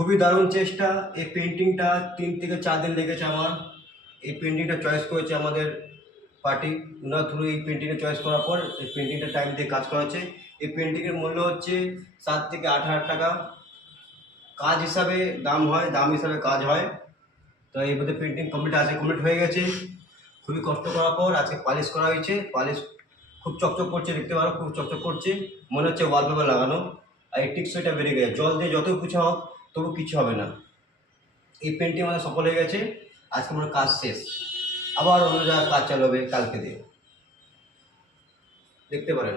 খুবই দারুণ চেষ্টা। এই পেন্টিংটা 3 থেকে 4 দিন লেগেছে আমার। এই পেন্টিংটা চয়েস করেছে আমাদের পার্টি। ওনার থ্রু এই পেন্টিংটা চয়েস করার পর এই পেন্টিংটা টাইম দিয়ে কাজ করা হচ্ছে। এই পেন্টিংয়ের মূল্য হচ্ছে 7 থেকে 8 হাজার টাকা। কাজ হিসাবে দাম হয়, দাম হিসাবে কাজ হয়। তো এই মধ্যে পেন্টিং কমপ্লিট হয়ে গেছে। খুবই কষ্ট করার পর আজকে পালিশ করা হয়েছে। পালিশ খুব চকচক করছে, দেখতে পারো খুব চকচক করছে, মনে হচ্ছে ওয়ালপেপার লাগানো। আর এই টিকসইটা বেরিয়ে গেছে, জল দিয়ে যতই পুছা হোক তবু কিছু হবে না। এই পেন্টিং আমাদের সফল হয়ে গেছে। আজকে আমার কাজ শেষ, আবার অন্য জায়গায় কাজ চালু হবে কালকে দিয়ে, দেখতে পারেন।